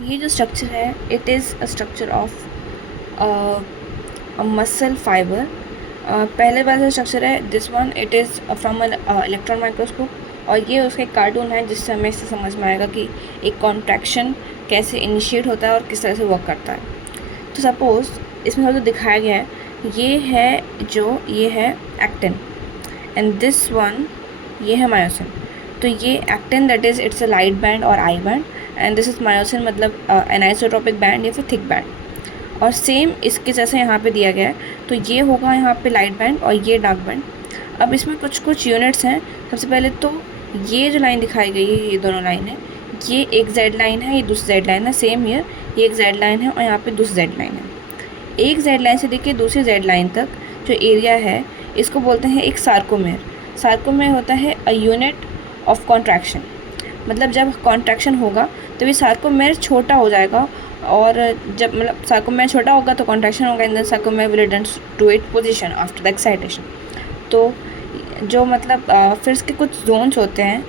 ये जो स्ट्रक्चर है it is a structure of muscle fibre. पहले वाला स्ट्रक्चर है this one, it is from electron microscope, और ये उसका एक कार्टून है जिससे हमें इससे समझ में आएगा कि एक कॉन्ट्रैक्शन कैसे इनिशिएट होता है और किस तरह से वर्क करता है। तो सपोज़ इसमें थोड़ा दिखाया गया है, ये है एक्टिन एंड दिस वन ये है मायोसिन। तो ये actin that is it's a light band और I band, and this is myosin मतलब एनाइसोट्रोपिक बैंड या फिर थिक बैंड। और सेम इसके जैसे यहाँ पे दिया गया है, तो ये होगा यहाँ पे लाइट बैंड और ये डार्क बैंड। अब इसमें कुछ कुछ यूनिट्स हैं। सबसे पहले तो ये जो लाइन दिखाई गई है, ये दोनों लाइन है, ये एक जेड लाइन है, ये दूसरी जेड लाइन है। सेम ईयर ये एक जेड लाइन है और यहाँ पे दूसरी जेड लाइन है। एक जेड लाइन से लेकर दूसरी जेड लाइन तक जो एरिया है इसको बोलते हैं एक सार्कोमेर। सार्कोमेर होता है अ यूनिट ऑफ कॉन्ट्रैक्शन। मतलब जब कॉन्ट्रैक्शन होगा तो ये सार्कोमेर छोटा हो जाएगा, और जब मतलब सार्कोमेर छोटा होगा तो कॉन्ट्रैक्शन होगा, in the sarcomere will return to it position after the excitation. तो जो मतलब फिर इसके कुछ जोन्स होते हैं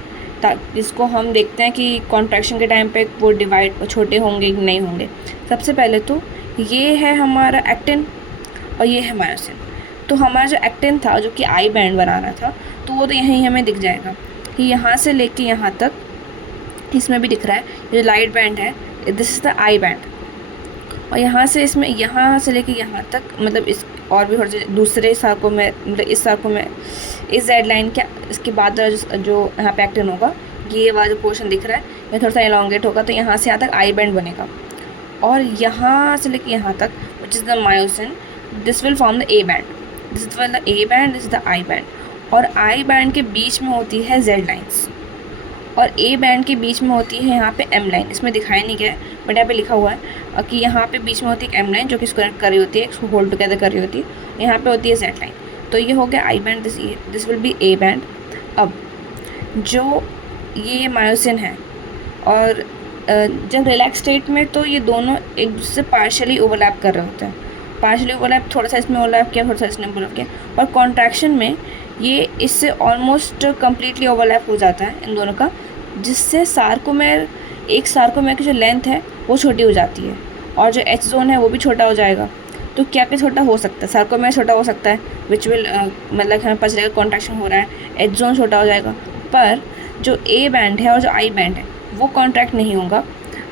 जिसको हम देखते हैं कि कॉन्ट्रैक्शन के टाइम पे वो डिवाइड छोटे होंगे कि नहीं होंगे। सबसे पहले तो ये है हमारा एक्टिन और ये है मायोसिन। तो हमारा जो एक्टिन था जो कि आई बैंड बना रहा था, तो वो तो यहीं हमें दिख जाएगा कि यहाँ से लेके यहाँ तक, इसमें भी दिख रहा है ये लाइट बैंड है, this is the I band. और यहाँ से इसमें यहाँ से लेके यहाँ तक मतलब इस और भी थोड़े दूसरे सार्को में मतलब इस सार्को में इस जेड लाइन के इसके बाद जो यहाँ पे एक्टिन होगा, ये वाला जो पोर्शन दिख रहा है ये थोड़ा सा एलोंगेट होगा, तो यहाँ से यहाँ तक आई बैंड बनेगा। और यहाँ से लेके यहाँ तक which is the myosin, this will form the A band, this is the A band, this is the I band. और आई बैंड के बीच में होती है जेड लाइन्स और ए बैंड के बीच में होती है यहाँ पे एम लाइन। इसमें दिखाई नहीं गया है बट यहाँ पे लिखा हुआ है कि यहाँ पे बीच में होती है एम लाइन जो कि इसको कनेक्ट कर रही होती है, इसको होल्ड टुगेदर कर रही होती है। यहाँ पे होती है जेड लाइन। तो ये हो गया I band, this will be A band. अब जो ये मायोसिन है और जब रिलैक्स स्टेट में तो ये दोनों एक दूसरे से पार्शियली ओवरलैप कर रहे होते हैं। पार्शियली ओवरलैप, थोड़ा सा इसमें ओवरलैप किया, थोड़ा सा इसमें ओवरलैप किया, और कॉन्ट्रैक्शन में ये इससे ऑलमोस्ट कम्प्लीटली ओवरलैप हो जाता है इन दोनों का, जिससे सार्कोमेर एक सार्कोमेर की जो लेंथ है वो छोटी हो जाती है और जो एच जोन है वो भी छोटा हो जाएगा। तो क्या क्या छोटा हो सकता है, सार्कोमेर छोटा हो सकता है विच विल मतलब हमें पता चलेगा कॉन्ट्रैक्शन हो रहा है, एच जोन छोटा हो जाएगा, पर जो ए बैंड है और जो आई बैंड है वो कॉन्ट्रैक्ट नहीं होगा,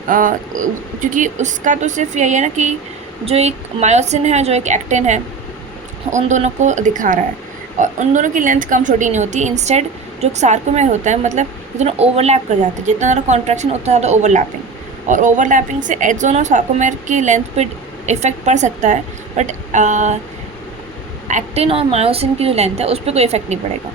क्योंकि उसका तो सिर्फ यही है ना कि जो एक मायोसिन है जो एक एक्टिन है उन दोनों को दिखा रहा है, और उन दोनों की लेंथ कम छोटी नहीं होती। इंस्टेड जो सार्कोमेर होता है मतलब इतना ओवरलैप कर जाते हैं, जितना ज़्यादा कॉन्ट्रैक्शन उतना ज़्यादा ओवरलैपिंग, और ओवरलैपिंग से एच जोन और सार्कोमेर की लेंथ पे इफेक्ट पड़ सकता है, बट एक्टिन और मायोसिन की जो लेंथ है उस पर कोई इफेक्ट नहीं पड़ेगा।